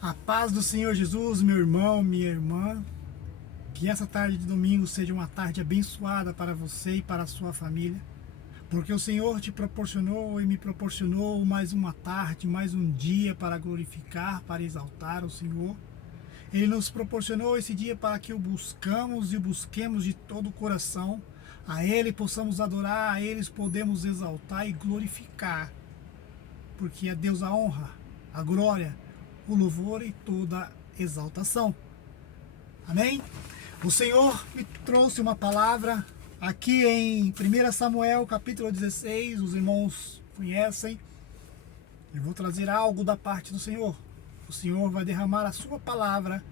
A paz do Senhor Jesus, meu irmão, minha irmã. Que essa tarde de domingo seja uma tarde abençoada para você e para a sua família. Porque o Senhor te proporcionou e me proporcionou mais uma tarde, mais um dia para glorificar, para exaltar o Senhor. Ele nos proporcionou esse dia para que o buscamos e o busquemos de todo o coração. A Ele possamos adorar, a Ele podemos exaltar e glorificar. Porque a Deus a honra, a glória, o louvor e toda exaltação. Amém? O Senhor me trouxe uma palavra aqui em 1 Samuel capítulo 16, os irmãos conhecem. Eu vou trazer algo da parte do Senhor. O Senhor vai derramar a sua palavra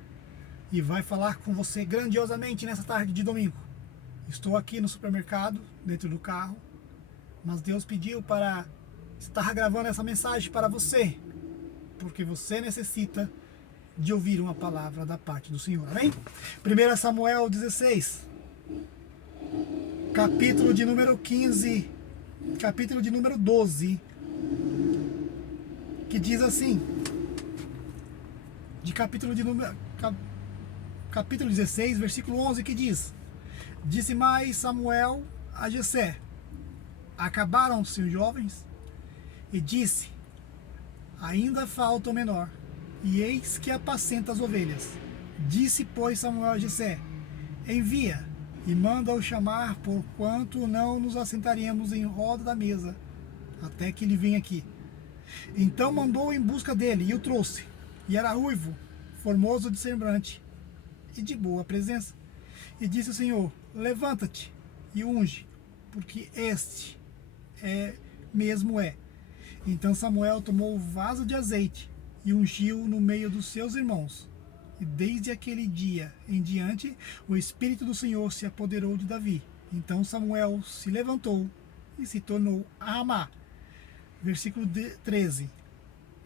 e vai falar com você grandiosamente nessa tarde de domingo. Estou aqui no supermercado, dentro do carro, mas Deus pediu para estar gravando essa mensagem para você, porque você necessita de ouvir uma palavra da parte do Senhor, amém? 1 Samuel 16, capítulo de número 15, capítulo de número 12, que diz assim, de capítulo 16, versículo 11, que diz: Disse mais Samuel a Jessé: acabaram-se os jovens? E disse: ainda falta o menor, e eis que apacenta as ovelhas. Disse, pois, Samuel a Jessé: envia e manda-o chamar, porquanto não nos assentaríamos em roda da mesa, até que ele venha aqui. Então mandou em busca dele, e o trouxe. E era ruivo, formoso de semblante, e de boa presença. E disse o Senhor: levanta-te e unge, porque este mesmo é. Então Samuel tomou o vaso de azeite e ungiu no meio dos seus irmãos. E desde aquele dia em diante, o Espírito do Senhor se apoderou de Davi. Então Samuel se levantou e se tornou a Ramá. Versículo 13.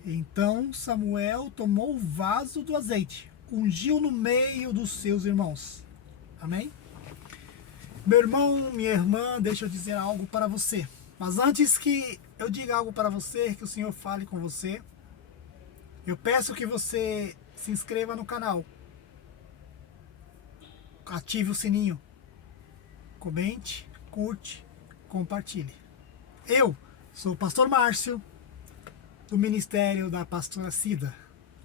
Então Samuel tomou o vaso do azeite, ungiu no meio dos seus irmãos. Amém? Meu irmão, minha irmã, deixa eu dizer algo para você. Mas antes que eu diga algo para você, que o Senhor fale com você, eu peço que você se inscreva no canal, ative o sininho, comente, curte, compartilhe. Eu sou o pastor Márcio, do ministério da pastora Cida.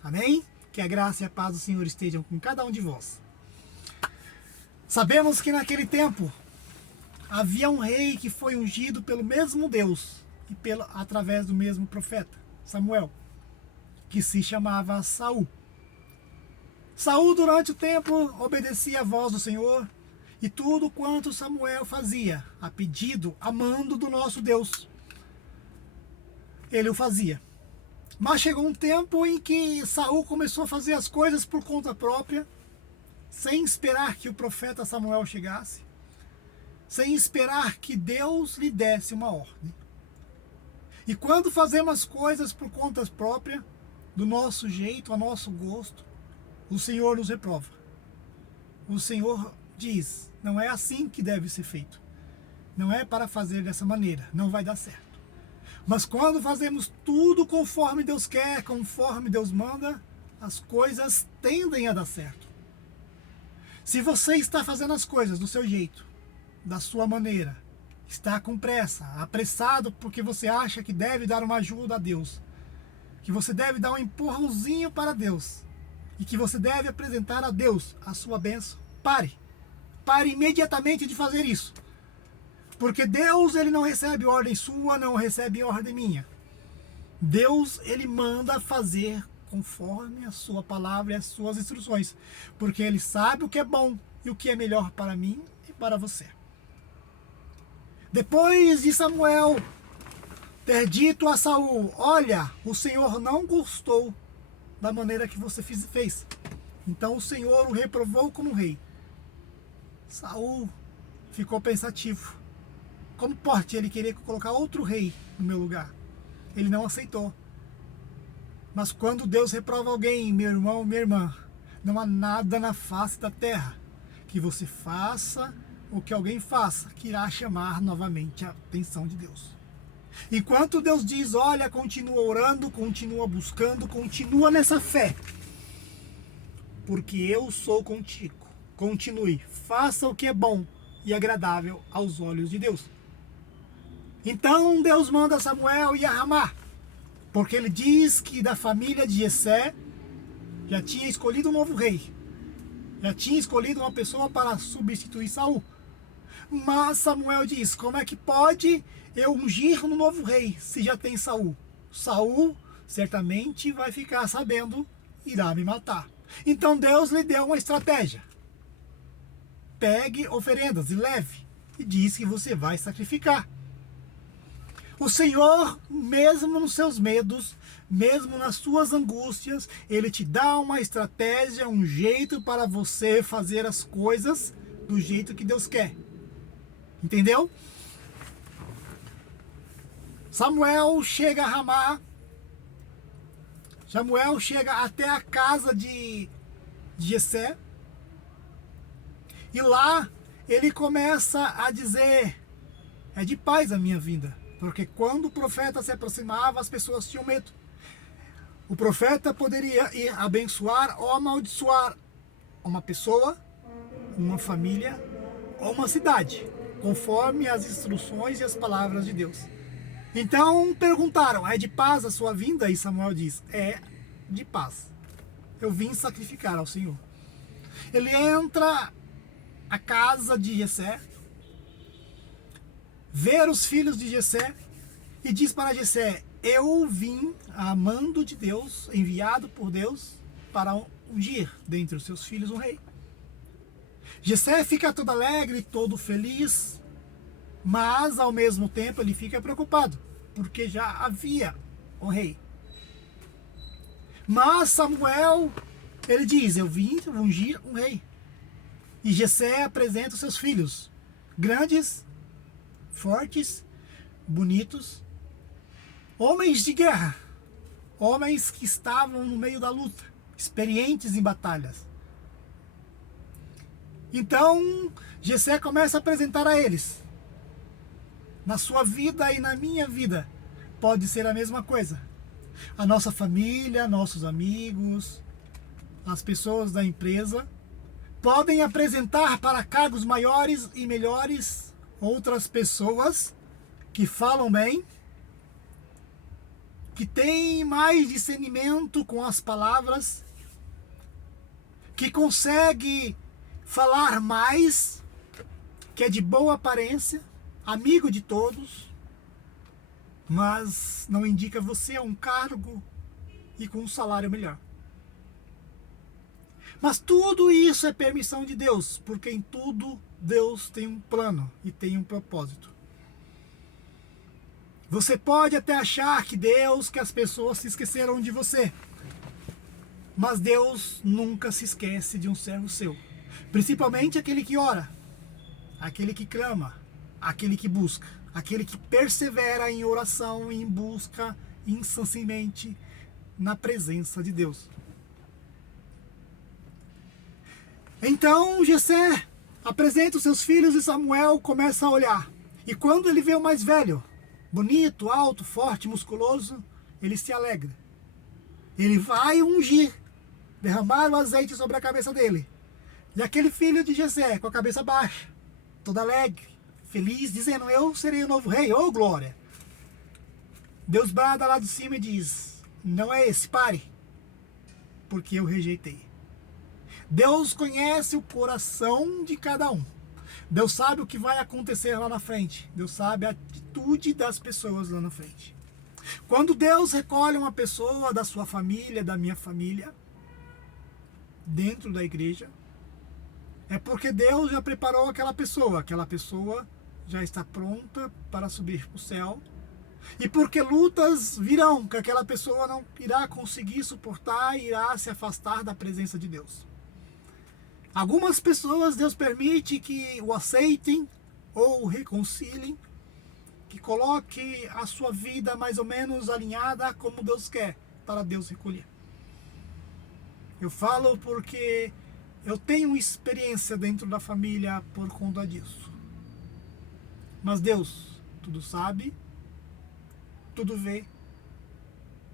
Amém? Que a graça e a paz do Senhor estejam com cada um de vós. Sabemos que naquele tempo havia um rei que foi ungido pelo mesmo Deus e através do mesmo profeta, Samuel, que se chamava Saul. Saul, durante o tempo, obedecia à voz do Senhor e tudo quanto Samuel fazia, a pedido, a mando do nosso Deus, ele o fazia. Mas chegou um tempo em que Saul começou a fazer as coisas por conta própria, sem esperar que o profeta Samuel chegasse, sem esperar que Deus lhe desse uma ordem. E quando fazemos coisas por conta própria, do nosso jeito, a nosso gosto, o Senhor nos reprova. O Senhor diz: não é assim que deve ser feito. Não é para fazer dessa maneira, não vai dar certo. Mas quando fazemos tudo conforme Deus quer, conforme Deus manda, as coisas tendem a dar certo. Se você está fazendo as coisas do seu jeito, da sua maneira, está com pressa, apressado porque você acha que deve dar uma ajuda a Deus, que você deve dar um empurrãozinho para Deus, e que você deve apresentar a Deus a sua bênção, pare imediatamente de fazer isso. Porque Deus, ele não recebe ordem sua, não recebe ordem minha. Deus, ele manda fazer conforme a sua palavra e as suas instruções. Porque ele sabe o que é bom e o que é melhor para mim e para você. Depois de Samuel ter dito a Saul: olha, o Senhor não gostou da maneira que você fez. Então o Senhor o reprovou como rei. Saul ficou pensativo. Como pode ele querer colocar outro rei no meu lugar? Ele não aceitou. Mas quando Deus reprova alguém, meu irmão, minha irmã, não há nada na face da terra que você faça ou que alguém faça que irá chamar novamente a atenção de Deus. Enquanto Deus diz: olha, continua orando, continua buscando, continua nessa fé, porque eu sou contigo. Continue, faça o que é bom e agradável aos olhos de Deus. Então Deus manda Samuel ir a Ramá, porque ele diz que da família de Jessé já tinha escolhido um novo rei, já tinha escolhido uma pessoa para substituir Saul. Mas Samuel diz: como é que pode eu ungir um novo rei se já tem Saul? Saul certamente vai ficar sabendo, irá me matar. Então Deus lhe deu uma estratégia: pegue oferendas e leve, e diz que você vai sacrificar. O Senhor, mesmo nos seus medos, mesmo nas suas angústias, Ele te dá uma estratégia, um jeito para você fazer as coisas do jeito que Deus quer. Entendeu? Samuel chega a Ramá. Samuel chega até a casa de Jessé. E lá ele começa a dizer: é de paz a minha vinda. Porque quando o profeta se aproximava, as pessoas tinham medo. O profeta poderia ir abençoar ou amaldiçoar uma pessoa, uma família ou uma cidade, conforme as instruções e as palavras de Deus. Então perguntaram: é de paz a sua vinda? E Samuel diz: é de paz. Eu vim sacrificar ao Senhor. Ele entra à casa de Jessé, ver os filhos de Jessé e diz para Jessé: eu vim a mando de Deus, enviado por Deus para ungir dentre os seus filhos um rei. Jessé fica todo alegre, todo feliz, mas ao mesmo tempo ele fica preocupado, porque já havia um rei. Mas Samuel, ele diz: eu vim ungir um rei. E Jessé apresenta os seus filhos, grandes, fortes, bonitos, homens de guerra, homens que estavam no meio da luta, experientes em batalhas. Então Jessé começa a apresentar a eles: na sua vida e na minha vida pode ser a mesma coisa. A nossa família, nossos amigos, as pessoas da empresa podem apresentar para cargos maiores e melhores outras pessoas que falam bem, que têm mais discernimento com as palavras, que consegue falar mais, que é de boa aparência, amigo de todos, mas não indica você a um cargo e com um salário melhor. Mas tudo isso é permissão de Deus, porque em tudo Deus tem um plano e tem um propósito. Você pode até achar que as pessoas se esqueceram de você, mas Deus nunca se esquece de um servo seu, principalmente aquele que ora, aquele que clama, aquele que busca, aquele que persevera em oração e em busca incessantemente na presença de Deus. Então Jessé apresenta os seus filhos e Samuel começa a olhar. E quando ele vê o mais velho, bonito, alto, forte, musculoso, ele se alegra. Ele vai ungir, derramar o azeite sobre a cabeça dele. E aquele filho de Jessé, com a cabeça baixa, todo alegre, feliz, dizendo: eu serei o novo rei, oh glória. Deus brada lá de cima e diz: não é esse, pare, porque eu rejeitei. Deus conhece o coração de cada um. Deus sabe o que vai acontecer lá na frente. Deus sabe a atitude das pessoas lá na frente. Quando Deus recolhe uma pessoa da sua família, da minha família, dentro da igreja, é porque Deus já preparou aquela pessoa já está pronta para subir para o céu, e porque lutas virão que aquela pessoa não irá conseguir suportar e irá se afastar da presença de Deus. Algumas pessoas Deus permite que o aceitem ou o reconciliem, que coloque a sua vida mais ou menos alinhada como Deus quer, para Deus recolher. Eu falo porque eu tenho experiência dentro da família por conta disso. Mas Deus tudo sabe, tudo vê,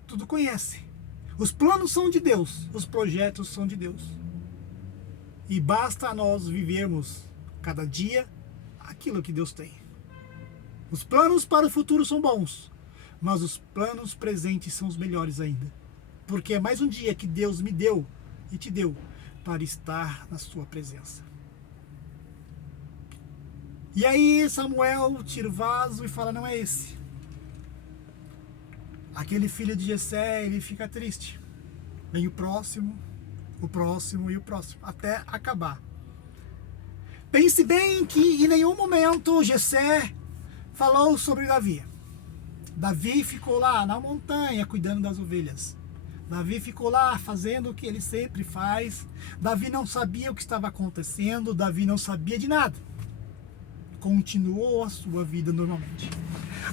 tudo conhece. Os planos são de Deus, os projetos são de Deus. E basta nós vivermos cada dia aquilo que Deus tem. Os planos para o futuro são bons, mas os planos presentes são os melhores ainda. Porque é mais um dia que Deus me deu e te deu para estar na sua presença. E aí Samuel tira o vaso e fala, não é esse. Aquele filho de Jessé, ele fica triste. Vem o próximo e o próximo, até acabar. Pense bem que em nenhum momento Jessé falou sobre Davi. Davi ficou lá na montanha cuidando das ovelhas. Davi ficou lá fazendo o que ele sempre faz. Davi não sabia o que estava acontecendo. Davi não sabia de nada. Continuou a sua vida normalmente.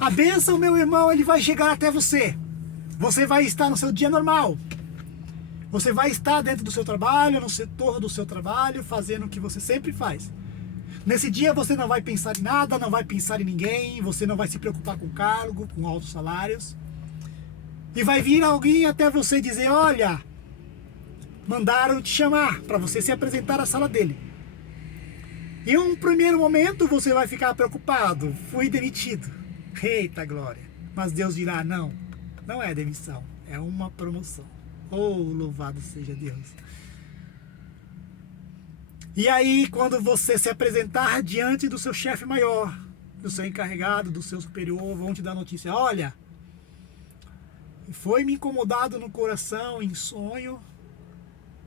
A bênção, meu irmão, ele vai chegar até você. Você vai estar no seu dia normal. Você vai estar dentro do seu trabalho, no setor do seu trabalho, fazendo o que você sempre faz. Nesse dia você não vai pensar em nada, não vai pensar em ninguém, você não vai se preocupar com cargo, com altos salários. E vai vir alguém até você dizer, olha, mandaram te chamar para você se apresentar à sala dele. Em um primeiro momento você vai ficar preocupado, fui demitido. Eita glória! Mas Deus dirá, não é demissão, é uma promoção. Oh, louvado seja Deus! E aí, quando você se apresentar diante do seu chefe maior, do seu encarregado, do seu superior, vão te dar notícia, olha, foi me incomodado no coração, em sonho,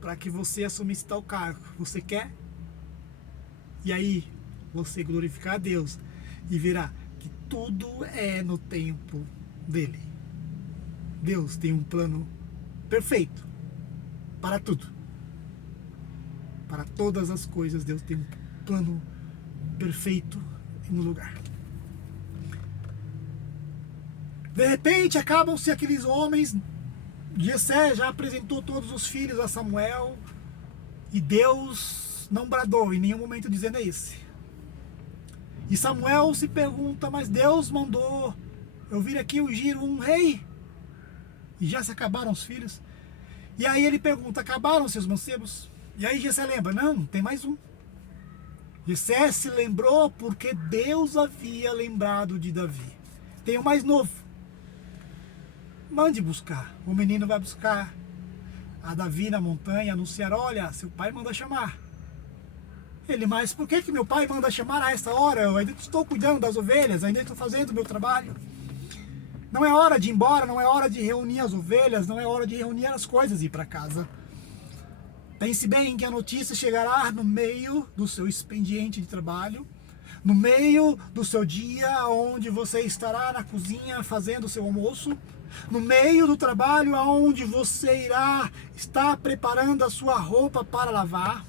para que você assumisse tal cargo. Você quer? E aí, você glorificar a Deus e verá que tudo é no tempo dele. Deus tem um plano perfeito para tudo. Para todas as coisas, Deus tem um plano perfeito no lugar. De repente, acabam-se aqueles homens. Jessé já apresentou todos os filhos a Samuel. E Deus não bradou em nenhum momento dizendo é esse. E Samuel se pergunta, mas Deus mandou eu vir aqui ungir um rei? E já se acabaram os filhos? E aí ele pergunta, acabaram seus mancebos? E aí Jessé lembra, não, tem mais um. Jessé se lembrou porque Deus havia lembrado de Davi. Tem o mais novo. Mande buscar. O menino vai buscar a Davi na montanha, anunciar, olha, seu pai manda chamar. Ele, mas por que meu pai manda chamar a esta hora? Eu ainda estou cuidando das ovelhas, ainda estou fazendo o meu trabalho. Não é hora de ir embora, não é hora de reunir as ovelhas, não é hora de reunir as coisas e ir para casa. Pense bem que a notícia chegará no meio do seu expediente de trabalho, no meio do seu dia, onde você estará na cozinha fazendo o seu almoço, no meio do trabalho, onde você irá estar preparando a sua roupa para lavar,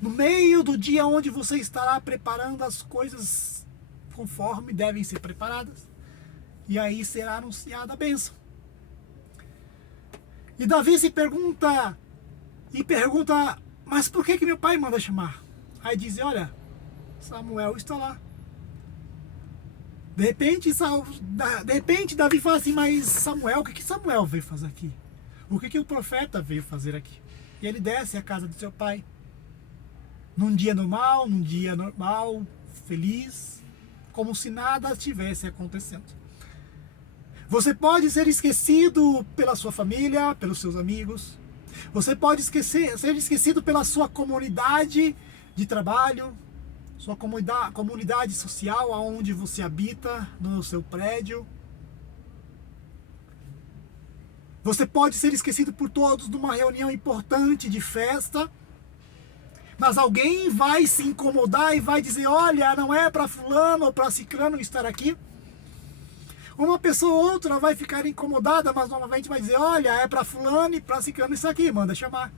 no meio do dia onde você estará preparando as coisas conforme devem ser preparadas. E aí será anunciada a bênção. E Davi se pergunta, mas por que meu pai manda chamar? Aí diz, olha, Samuel está lá. De repente Davi fala assim, mas Samuel, o que Samuel veio fazer aqui? O que o profeta veio fazer aqui? E ele desce à casa do seu pai. Num dia normal, feliz, como se nada estivesse acontecendo. Você pode ser esquecido pela sua família, pelos seus amigos. Você pode ser esquecido pela sua comunidade de trabalho, sua comunidade social, aonde você habita, no seu prédio. Você pode ser esquecido por todos numa reunião importante de festa, mas alguém vai se incomodar e vai dizer, olha, não é para fulano ou para ciclano estar aqui. Uma pessoa ou outra vai ficar incomodada, mas novamente vai dizer, olha, é para fulano e para ciclano isso aqui, manda chamar.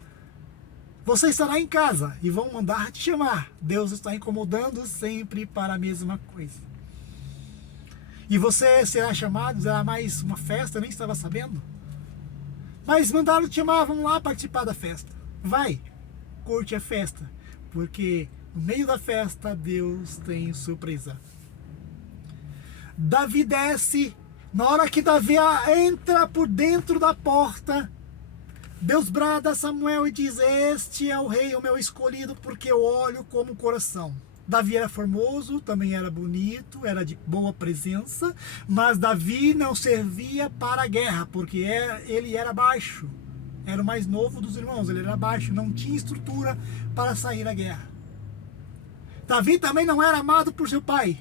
Você estará em casa e vão mandar te chamar. Deus está incomodando sempre para a mesma coisa. E você será chamado, será mais uma festa, nem estava sabendo. Mas mandaram te chamar, vamos lá participar da festa. Vai, curte a festa, porque no meio da festa Deus tem surpresa. Davi desce, na hora que Davi entra por dentro da porta, Deus brada a Samuel e diz: este é o rei, o meu escolhido, porque eu olho como o coração. Davi era formoso, também era bonito, era de boa presença, mas Davi não servia para a guerra, porque ele era baixo, era o mais novo dos irmãos, ele era baixo, não tinha estrutura para sair à guerra. Davi também não era amado por seu pai,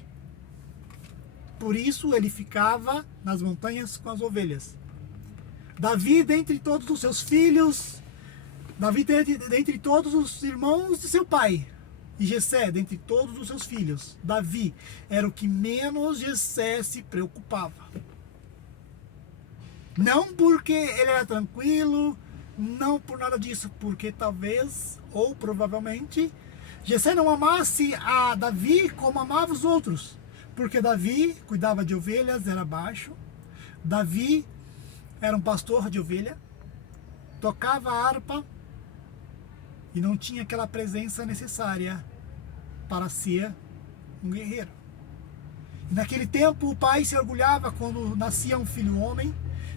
por isso ele ficava nas montanhas com as ovelhas. Davi, dentre todos os seus filhos, Davi, dentre todos os irmãos de seu pai, e Jessé, dentre todos os seus filhos, Davi era o que menos Jessé se preocupava. Não porque ele era tranquilo, não por nada disso, porque talvez, ou provavelmente, Jessé não amasse a Davi como amava os outros, porque Davi cuidava de ovelhas, era baixo, Davi era um pastor de ovelha, tocava a harpa e não tinha aquela presença necessária para ser um guerreiro. Naquele tempo o pai se orgulhava quando nascia um filho homem,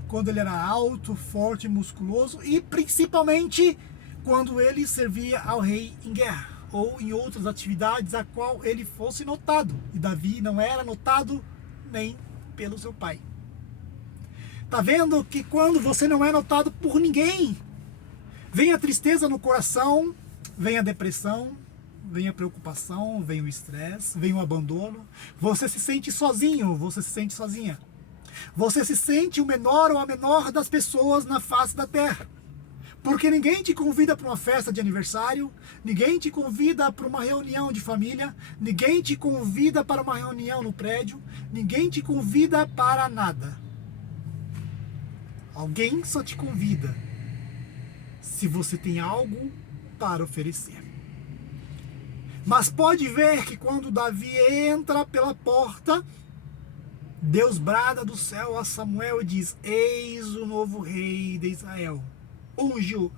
quando ele era alto, forte, musculoso e principalmente quando ele servia ao rei em guerra ou em outras atividades a qual ele fosse notado. E Davi não era notado nem pelo seu pai. Tá vendo que quando você não é notado por ninguém, vem a tristeza no coração, vem a depressão, vem a preocupação, vem o estresse, vem o abandono. Você se sente sozinho, você se sente sozinha. Você se sente o menor ou a menor das pessoas na face da terra. Porque ninguém te convida para uma festa de aniversário, ninguém te convida para uma reunião de família, ninguém te convida para uma reunião no prédio, ninguém te convida para nada. Alguém só te convida se você tem algo para oferecer. Mas pode ver que quando Davi entra pela porta, Deus brada do céu a Samuel e diz: eis o novo rei de Israel, unge-o,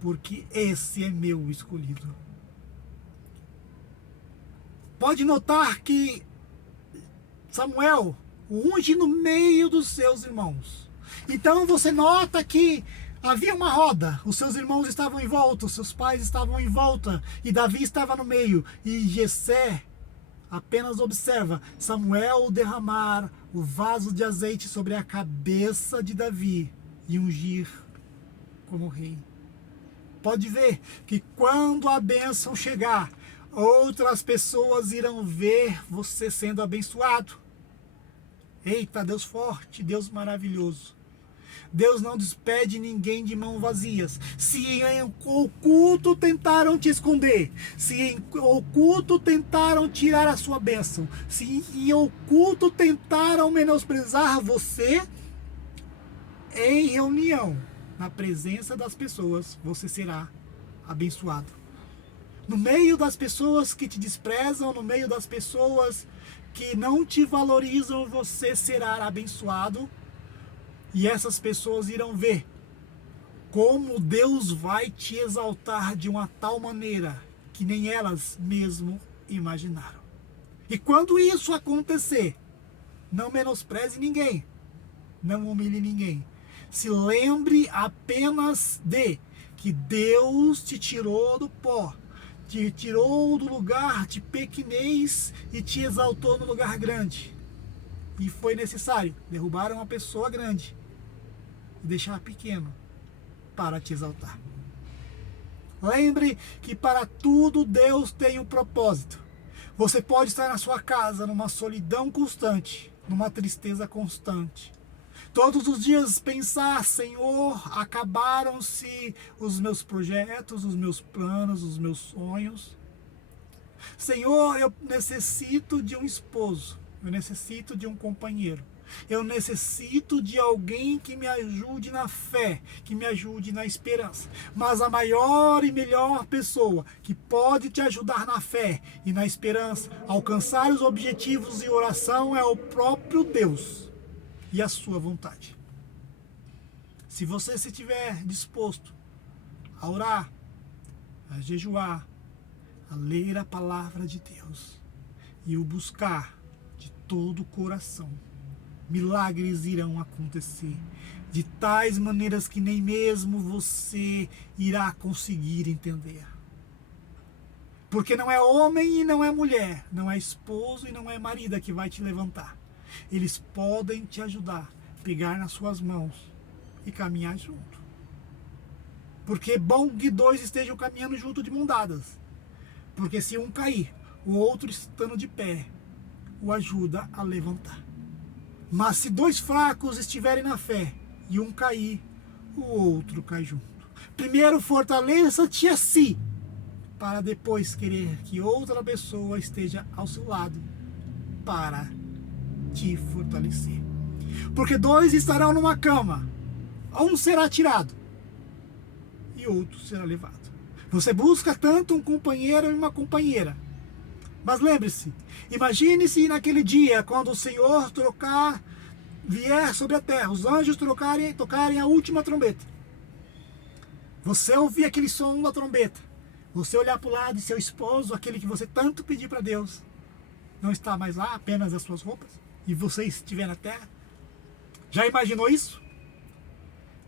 porque esse é meu escolhido. Pode notar que Samuel o unge no meio dos seus irmãos. Então você nota que havia uma roda, os seus irmãos estavam em volta, os seus pais estavam em volta, e Davi estava no meio, e Jessé apenas observa Samuel derramar o vaso de azeite sobre a cabeça de Davi e ungir como rei. Pode ver que quando a bênção chegar, outras pessoas irão ver você sendo abençoado. Eita, Deus forte, Deus maravilhoso. Deus não despede ninguém de mãos vazias. Se em oculto tentaram te esconder, se em oculto tentaram tirar a sua bênção, se em oculto tentaram menosprezar você, em reunião, na presença das pessoas, você será abençoado. No meio das pessoas que te desprezam, no meio das pessoas que não te valorizam, você será abençoado. E essas pessoas irão ver como Deus vai te exaltar de uma tal maneira que nem elas mesmo imaginaram. E quando isso acontecer, não menospreze ninguém, não humilhe ninguém. Se lembre apenas de que Deus te tirou do pó, te tirou do lugar de pequenez e te exaltou no lugar grande. E foi necessário derrubar uma pessoa grande e deixar pequeno para te exaltar. Lembre que para tudo Deus tem um propósito. Você pode estar na sua casa numa solidão constante, numa tristeza constante. Todos os dias pensar: Senhor, acabaram-se os meus projetos, os meus planos, os meus sonhos. Senhor, eu necessito de um esposo, eu necessito de um companheiro. Eu necessito de alguém que me ajude na fé, que me ajude na esperança. Mas a maior e melhor pessoa que pode te ajudar na fé e na esperança, alcançar os objetivos e oração, é o próprio Deus e a sua vontade. Se você estiver disposto a orar, a jejuar, a ler a palavra de Deus e o buscar de todo o coração, milagres irão acontecer, de tais maneiras que nem mesmo você irá conseguir entender. Porque não é homem e não é mulher, não é esposo e não é marido que vai te levantar. Eles podem te ajudar, pegar nas suas mãos e caminhar junto. Porque é bom que dois estejam caminhando junto de mão dadas. Porque se um cair, o outro estando de pé, o ajuda a levantar. Mas se dois fracos estiverem na fé e um cair, o outro cai junto. Primeiro fortaleça-te a si, para depois querer que outra pessoa esteja ao seu lado para te fortalecer. Porque dois estarão numa cama, um será tirado e outro será levado. Você busca tanto um companheiro e uma companheira. Mas lembre-se, imagine-se naquele dia quando o Senhor vier sobre a terra, os anjos tocarem a última trombeta. Você ouvir aquele som da trombeta, você olhar para o lado e seu esposo, aquele que você tanto pediu para Deus, não está mais lá, apenas as suas roupas, e você estiver na terra. Já imaginou isso?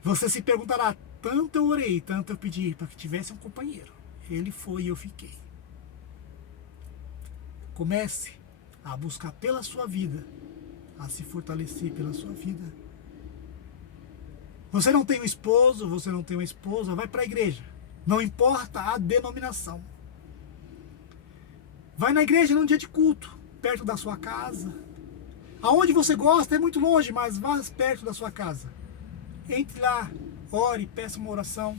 Você se perguntará, tanto eu orei, tanto eu pedi para que tivesse um companheiro. Ele foi e eu fiquei. Comece a buscar pela sua vida, a se fortalecer pela sua vida. Você não tem um esposo, você não tem uma esposa, vai para a igreja. Não importa a denominação. Vai na igreja num dia de culto, perto da sua casa. Aonde você gosta é muito longe, mas vá perto da sua casa. Entre lá, ore, peça uma oração.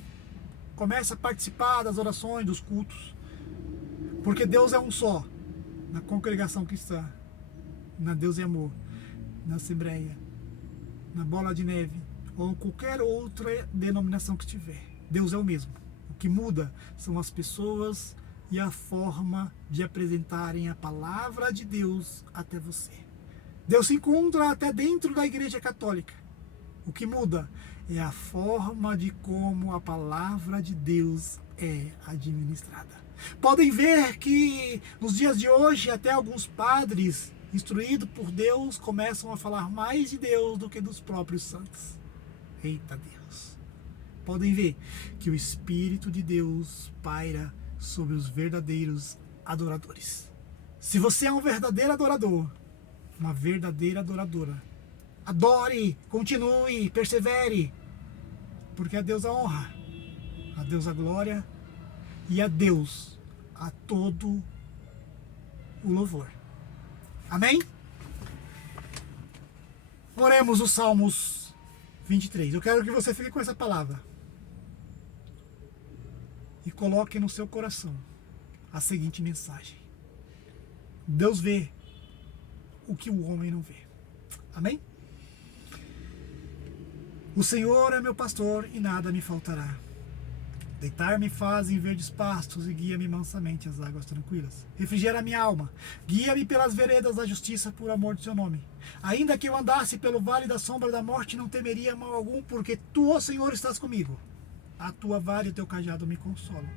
Comece a participar das orações, dos cultos. Porque Deus é um só. Na congregação cristã, na Deus é Amor, na Assembleia, na Bola de Neve, ou qualquer outra denominação que tiver. Deus é o mesmo. O que muda são as pessoas e a forma de apresentarem a palavra de Deus até você. Deus se encontra até dentro da Igreja Católica. O que muda é a forma de como a palavra de Deus é administrada. Podem ver que nos dias de hoje até alguns padres instruídos por Deus começam a falar mais de Deus do que dos próprios santos. Eita Deus! Podem ver que o Espírito de Deus paira sobre os verdadeiros adoradores. Se você é um verdadeiro adorador, uma verdadeira adoradora, adore, continue, persevere, porque a Deus a honra, a Deus a glória e a Deus a todo o louvor. Amém? Oremos os Salmos 23. Eu quero que você fique com essa palavra e coloque no seu coração a seguinte mensagem: Deus vê o que o homem não vê. Amém? O Senhor é meu pastor e nada me faltará. Deitar-me faz em verdes pastos e guia-me mansamente às águas tranquilas. Refrigera minha alma, guia-me pelas veredas da justiça por amor do seu nome. Ainda que eu andasse pelo vale da sombra da morte, não temeria mal algum, porque tu, ó Senhor, estás comigo. A tua vara e o teu cajado me consolam.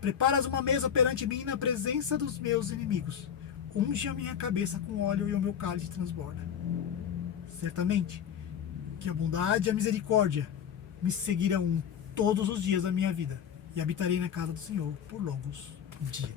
Preparas uma mesa perante mim na presença dos meus inimigos. Unge a minha cabeça com óleo e o meu cálice transborda. Certamente que a bondade e a misericórdia me seguirão todos os dias da minha vida, e habitarei na casa do Senhor por longos dias.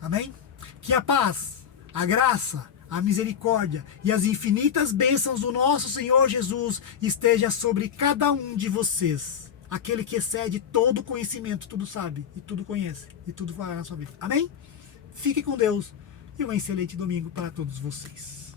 Amém? Que a paz, a graça, a misericórdia e as infinitas bênçãos do nosso Senhor Jesus esteja sobre cada um de vocês. Aquele que excede todo conhecimento, tudo sabe, e tudo conhece, e tudo fará na sua vida. Amém? Fique com Deus e um excelente domingo para todos vocês.